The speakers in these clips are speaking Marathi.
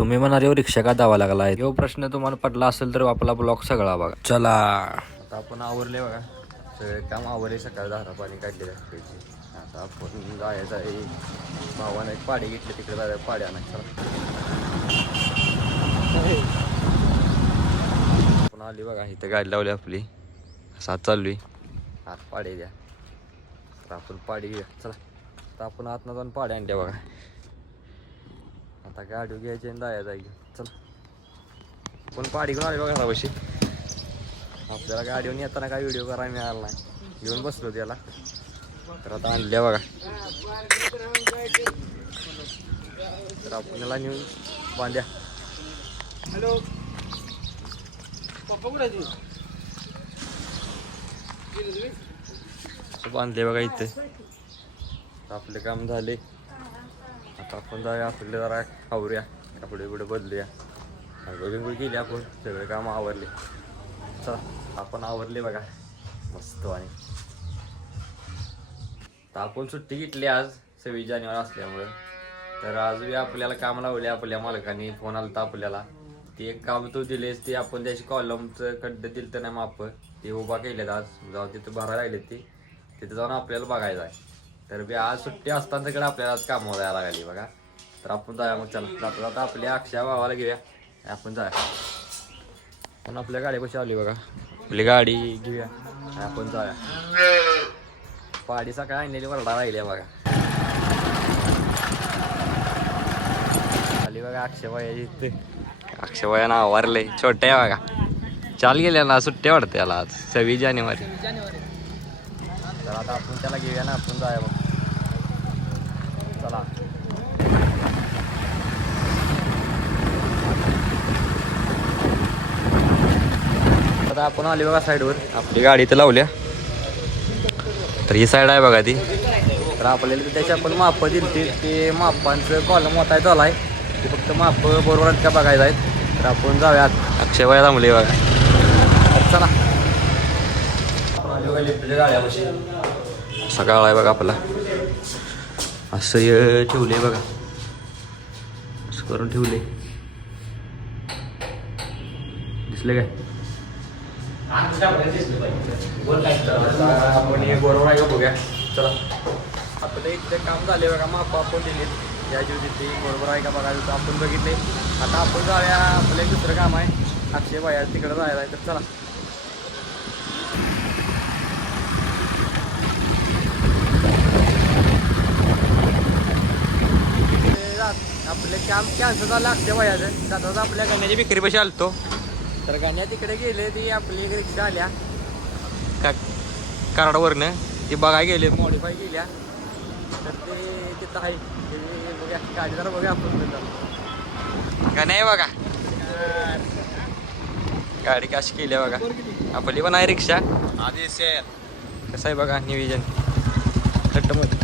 तुम्ही म्हणाल रिक्षा का धावा लागला आहे, यो प्रश्न तुम्हाला पडला असेल तर आपला ब्लॉग सगळा बघा. चला आता आपण आवरले बघा, सगळे काम आवरले. सकाळी धारा पाणी काढले त्याची. आता आपण जायचं आहे. भावानं एक पाडी घेतली, तिकडे जायचं पाड्या नाही. आपण आली बघा, इथं गाडी लावली आपली. साथ चालली आत पाडी द्या, तर आपण पाडी घेऊया. चला आता आपण आतनं जाऊन पाड्या आणल्या बघा. आता गाडी घ्यायची आणि जायचं आहे. चला पण पाडी घेऊन आली बघा घरापाशी. आपल्याला गाडीवर येताना काय व्हिडिओ करायला मिळाला नाही, घेऊन बसलो त्याला. तर आता आणल्या बघा, तर आपण याला नेऊन बांध्या. हॅलो बांधले बघा इथे. आपले काम झाले. आता आपण जाऊया, आपले जरा आवरूया, कपडे बिडे बदलूया. बिंगुळ गेली आपण, सगळे काम आवरले. चला आपण आवरले बघा मस्त. आणि तर आपण सुट्टी घेतली आज 26 जानेवारी असल्यामुळं. तर आज बी आपल्याला काम लावले आपल्या मालकाने. फोन आला तर आपल्याला ते एक काम तू दिलेस, ते आपण त्याची कॉलमचं खड्डे दिलं तर नाही माप, ते उभा केलेत आज. जाऊ तिथं भरायला लागले ते, तिथं जाऊन आपल्याला बघायचं आहे. तर बी आज सुट्टी असताना सगळं आपल्याला आज कामावर जायला लागली बघा. तर आपण जाऊया मग. चला जाता जाता आपल्या अक्षय भावाला घेऊया, आपण जाऊया. पण आपल्या गाडीपाशी आली बघा, आपली गाडी घेऊया आपण जाऊया. पाडी सकाळी आणलेली वरडा राहिली बघा. आली बघा अक्षयबाई इथे. अक्षयबाई नाव वारले, छोट्या आहे बघा. चाल गेल्या ना, सुट्ट्या वाटते याला आज 26 जानेवारी. तर आता आपण त्याला घेऊया ना, आपण जाऊया मग. चला आता आपण आली बघा साईडवर. आपली गाडी इथं लावल्या, तर ही साईड आहे बघा ती. तर आपल्याला त्याची आपण माप दिली, ते मापांचं कॉलम होता आहे चालू आहे. ते फक्त माप बरोबर आहेत का बघायचं आहेत. तर आपण जाऊयात. अक्षयबाई थांबले बघा. तर चला गाड्यापाशी. सकाळ आहे बघा आपला. असं ठेवले बघा, असं करून ठेवले. दिसले काय आपण हे बरोबर आहे का बघूया. चला आता ते इथले काम झाले बघा, माप आपण दिले या दिवशी. ते बरोबर आहे का बघायचं तर आपण बघितले. आता आपण जाऊया, आपलं एक दुसरं काम आहे अक्षय बाया, तिकडं जायला आहे. तर चला आपले काम कॅन्सल झालं अक्षय बायाचं. जाता आपल्या गाण्याची विक्री पैसे आलतो. तर गाण्या तिकडे गेले, ती आपली एक रिक्षा आल्या का कराडवरनं, ती बघायला गेले, मॉडिफाय केल्या. तर ते तिथं आहे, बघा गाडी जरा बघा आपण. गाणी आहे बघा, गाडी कशी केली आहे बघा. आपली पण आहे रिक्षा. कसं आहे बघा नियोजन खट्टमध्ये.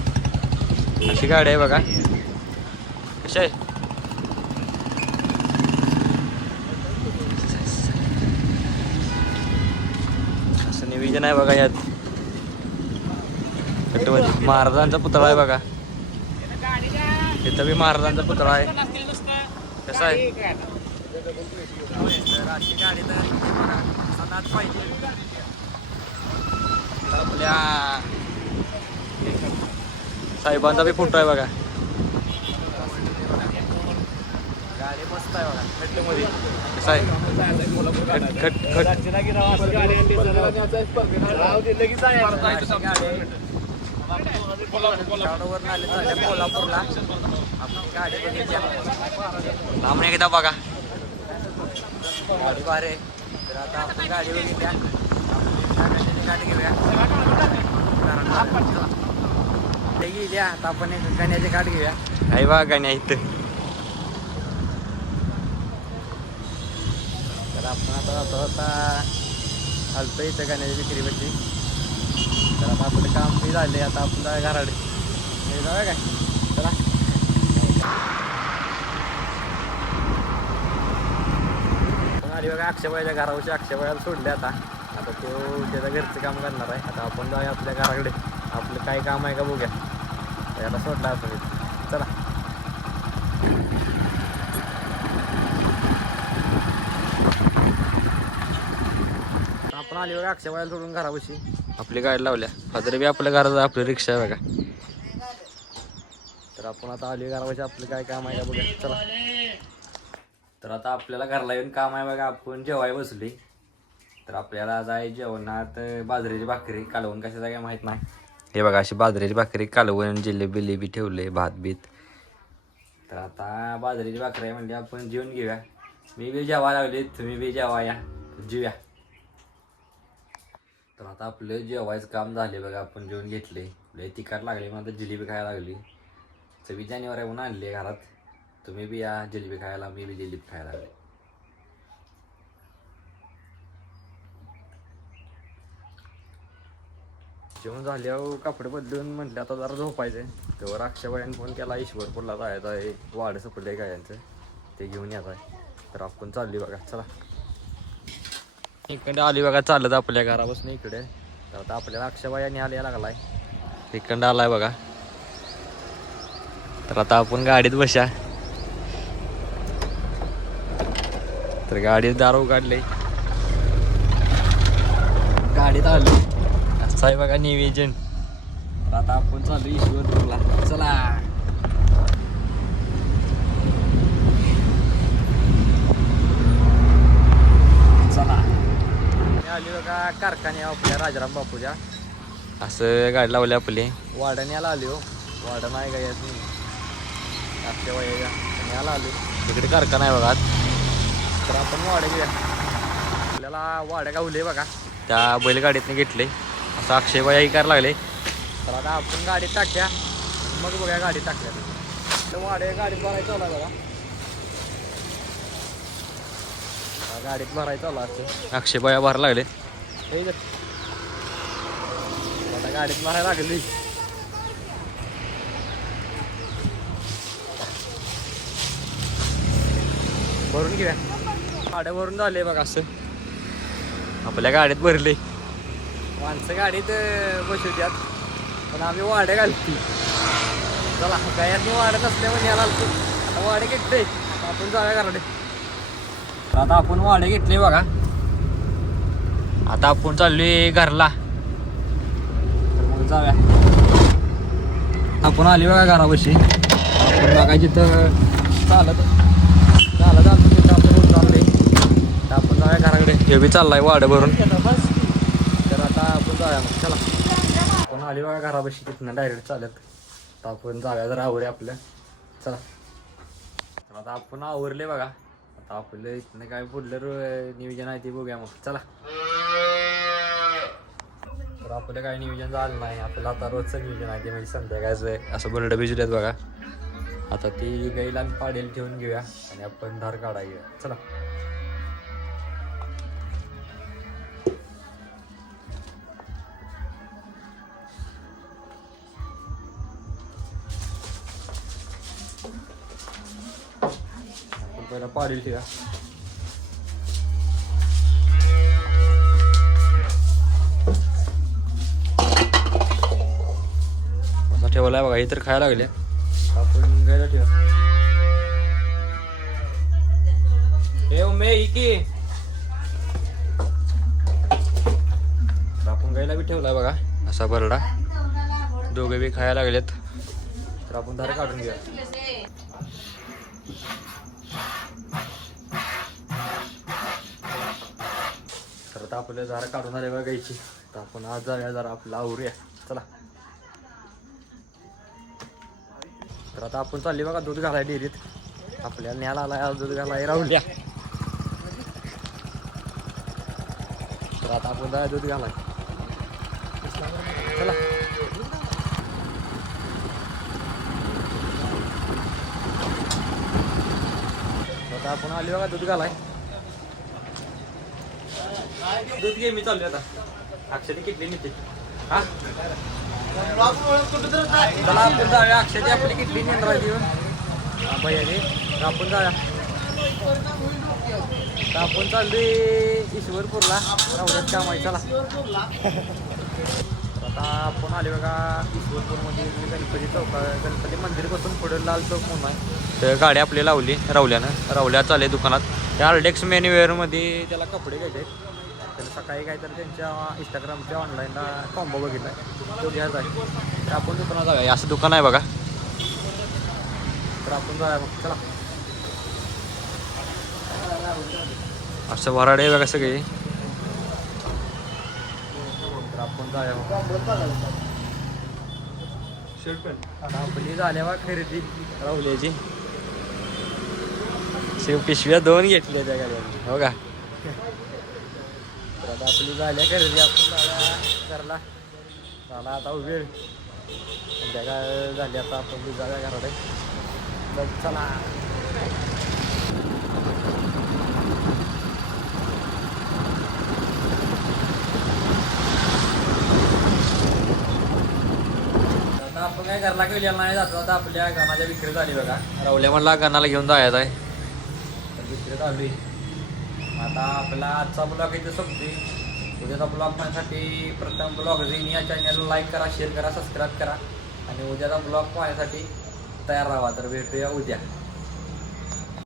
अशी गाडी आहे बघा. कशी आहे नियोजन आहे बघा यात. महाराजांचा पुतळा आहे बघा, इथं बी महाराजांचा पुतळा आहे. कसं आहे अशी गाडी तर पाहिजे. आपल्या साहेबांचा बी फोटो आहे बघा. गाडी मस्त आहे बघा खड्ड्यामध्ये. कसं आहे कोल्हापूरला आपली गाडी बघितल्या लांबणे एकदा बघा. गाडी बारे. तर आता आपण गाडी बघितल्या, गाडी घेऊया. ते गेल्या, आता आपण एक गाण्याची गाडी घेऊया. आहे बघा गाण्या इथं. तर आपण आता आता आलतो इथं गाण्याची विक्री बसली. तर आता आपलं काम बी झाले. आता आपलं घराडे जाऊया काय. चला आली बघा अक्षयबाईच्या घरावरची. अक्षयबाईला सोडले आता. आता तो त्याचं घरचं काम करणार आहे. आता आपण जाऊया आपल्या घराकडे, आपलं काय काम आहे का बघूया. याला सोडला आपण. चला आली बघा अक्षय बायला सोडून घरापाशी आपली गाडी लावल्या फादर बी आपल्या घरात आपली रिक्षा आहे बघा. तर आपण आता आली घरापाशी आपलं काय काम आहे का बघा चला. तर आता आपल्याला घरला येऊन काम आहे बघा. आपण जेवाय बसली तर आपल्याला आज आहे जेवणात बाजरीची भाकरी कालवण कशाचं काय माहीत नाही. हे बघा अशी बाजरीची भाकरी कालवण जिलेबी ठेवले भात बीत. तर आता बाजरीची भाकरी आहे म्हणजे आपण जेवण घेऊया. मी बी जेवा लागले तुम्ही बी जेवा या जेऊया. तर आता आपलं जेवायचं काम झाले बघा. आपण जेवण घेतले लय तिखट लागले मग आता जिलेबी खायला लागली. 26 जानेवारी म्हणून आणली घरात. तुम्ही बी या जिलेबी खायला मी बी जिलेबी खायला लागले. जेवण झाल्यावर कपडे बदलून म्हटलं आता जरा झोपायचं. तेव्हा अक्षयबाईने फोन केला ईश्वरपूरला जायचं आहे वाडं सपडलं आहे गायांचं ते घेऊन यायचं आहे. तर आपण चालली बघा चला. इकडे आली बघा चालत आपल्या घरापासून इकडे. तर आता आपल्याला अक्षयबाई न्यायला लागलाय इकडं आलाय बघा. तर आता आपण गाडीत बसा. तर गाडीत दार उघडले गाडीत आलो असं आहे बघा नियोजन. तर आता आपण चालू ईश्वरपूरला चला. चला मी आली बघा कारखाने आपल्या राजाराम बापूच्या. असं गाडी लावली आपली वाड्याला आली हो. वाडा नाही का यात अक्षय याला आलो तिकडे कारखाना आहे बघा. तर आपण वाड्या घेऊया. आपल्याला वाड्या गावले बघा त्या बैलगाडीतनं घेतले असं अक्षयबाई करायला लागले. तर आता आपण गाडीत टाकल्या मग बघा गाडीत टाकल्या. तर वाड्या गाडीत भरायचं आला बघा. गाडीत भरायचं आला असं अक्षयबाई भरायला लागले. आता गाडीत भरायला लागली. भरून घेऊया. गाड्या भरून झाले बघा. असं आपल्या गाडीत भरले माणसं गाडीत बसवत्यात पण आम्ही वाड्या घालती. चला गायात वाड्यात असल्यामुळे यायला आलतो. आता वाडे घेतले आपण जाऊया घराडे. आता आपण वाडे घेतले बघा. आता आपण चाललोय घरला. तर मग जाऊया. आपण आली बघा घरापाशी. आपण बघा जिथं चालत आलो तिथं आपण रोज चालले. तर आपण जाऊया घराकडे. हे बी चाललाय वाडं भरून. तर आता आपण जाऊया मग चला. आपण आली बघा घरापाशी तिथनं डायरेक्ट चालत. तर आपण जाऊया जरा आवरे आपलं चला. तर आता आपण आवरले बघा. आता आपलं इथनं काय पुढलं नियोजन आहे ते बघूया मग चला. तर आपलं काय नियोजन झालं नाही. आपलं आता रोजचं नियोजन आहे ते म्हणजे संध्याकाळचं असं बरडं भिजलेत बघा. आता ती गाईला पाडेल ठेवून घेऊया आणि आपण धार काढा घेऊया चला. आपण पहिला पाडेल ठेवूया. असा ठेवलाय बघा. हे तर खायला लागल्या. आपण गायला ठेवा. हे उमे की आपण गायला बी ठेवलाय बघा असा बरडा. दोघे बी खायला लागलेत. तर आपण धार काढून घेऊया. तर आता आपल्या धार काढून आले बघा गायची. तर आपण आज जाऊया जरा आपला आवरूया चला. तर आता आपण चालली बघा दूध घालाय डेअरीत. आपल्याला न्यायला आलाय दूध घालाय राहुल्या. तर आता आपण जाऊया दूध घालाय चला. आता आपण आली बघा दूध घालाय. दूध घे मी चालू आता. अक्षरी किटली नेते हा चला आपण जाऊया. अक्षरी आपली किटली नेंद्रा घेऊन भैयाने आपण जाऊया. तर आपण चाललोय ईश्वरपूरला राहुल्यात काम आहे चला. आता आपण आले बघा ईश्वरपूरमध्ये गणपती चौका गणपती मंदिरपासून पुढे लाल चौक म्हणून आहे. तर गाडी आपली लावली राहुल्यानं. राहुल्या चालले दुकानात त्या आर्डेक्स मेन्युवेअरमध्ये त्याला कपडे घ्यायचे. तर सकाळी काहीतरी त्यांच्या इंस्टाग्रामच्या ऑनलाईनला कॉम्बो बघितला तो घ्यायचा आहे. तर आपण दुकानात जाऊया. असं दुकान आहे बघा. तर आपण जाऊया मग चला. असं वराडे आहे बघा सगळे. तर आपण जाऊया मग. आता आपली झाल्यावर खरेदी राहुल्याची शिव पिशव्या 2 घेतल्या त्या गाड्याने हो का. तर आता आपली झाल्या खरेदी. आपण जाऊया घरला. झाला आता वेळ संध्याकाळ झाली. आता आपण जाऊया घरात आहे. तर चला. आता आपण काय घरला गेलेला नाही जातो. आता आपल्या गणाच्या विक्री झाली बघा. राहुल्या म्हणला गणाला घेऊन जायचं आहे. तर विक्री चालू आहे. आता आपला आजचा ब्लॉग इथे संपते. उद्याचा ब्लॉग पाहण्यासाठी प्रथम ब्लॉग येईन या चॅनलला लाईक करा, शेअर करा, सबस्क्राईब करा आणि उद्याचा ब्लॉग पाहण्यासाठी तयार राहा. तर भेटूया उद्या.